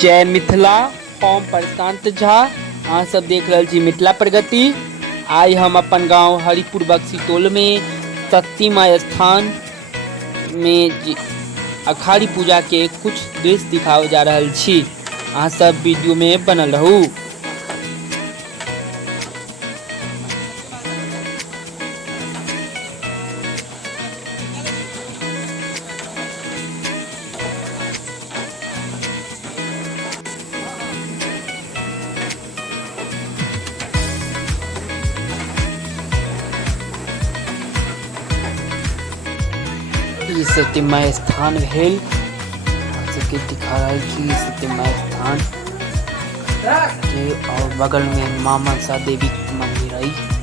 जय मिथिला। हम प्रशांत झा। अहाँ सब देख रहल छी मिथिला प्रगति। आई हम अपन गांव हरिपुर बक्सी टोल में शक्ति माई स्थान में अखाड़ी पूजा के कुछ दृश्य दिखावे जा रहल छी। अहाँ सब वीडियो में बनल रहू। ई सत्यमाय स्थान भेल सबके दिखा रहा कि सत्यमाय स्थान के और बगल में मां मनसा देवी मंदिर है।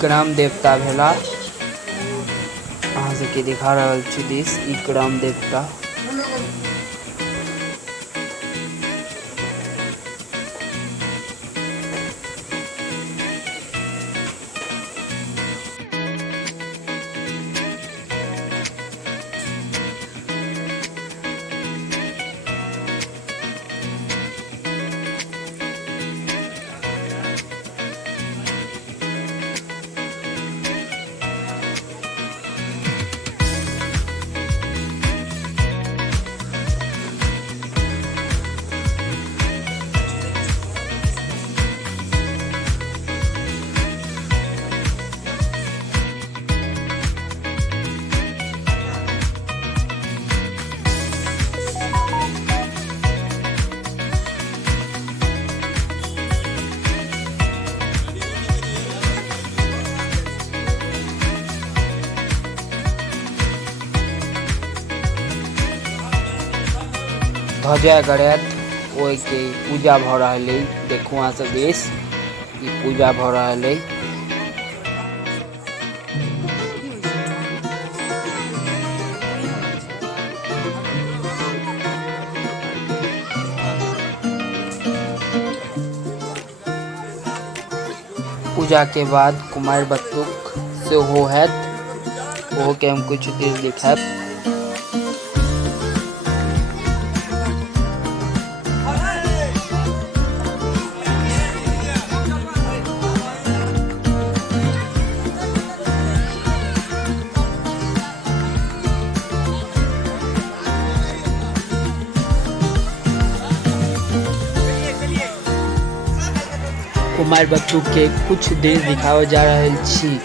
ग्राम देवता भेला। अहाँ सबके दिखा रहल छी दिस ई ग्राम देवता। ध्वजा गड़ैत ओहि के पूजा भ रहल है। देखू अहाँ सब देश ई पूजा भ रहल है। पूजा के बाद कुमार बटुक से हो हैत ओहो के हम कुछ देर दिखाब। कुमार बटुक के कुछ देर दिखावे जा रहल छी।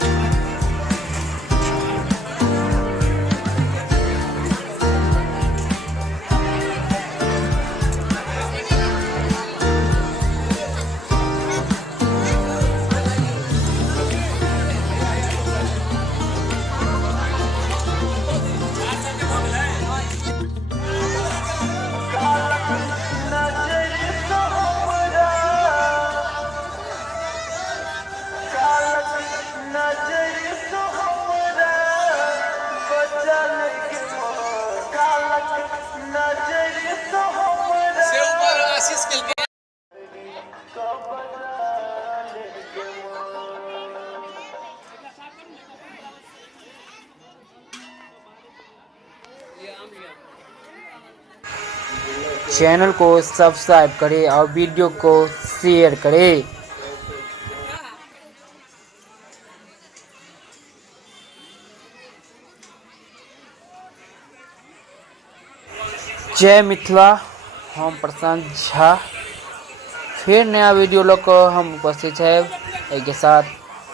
चैनल को सब्सक्राइब करें और वीडियो को शेयर करें। जय मिथिला। हम प्रशांत झा फिर नया वीडियो लेकर हम उपस्थित है। एक साथ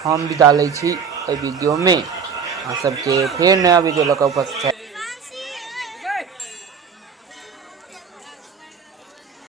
हम विदा ले छी वीडियो में। सबके फिर नया वीडियो लेकर उपस्थित है।